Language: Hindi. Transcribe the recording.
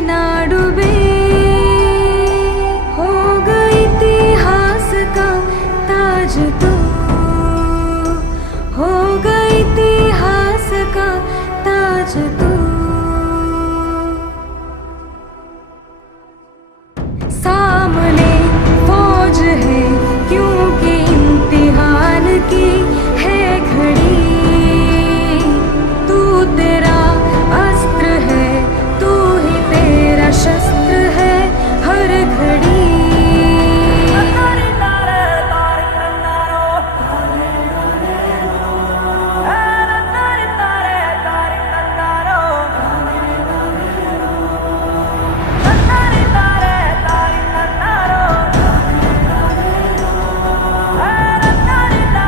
ना डूबे, होगा इतिहास का ताज तू, होगा इतिहास का ताज तू।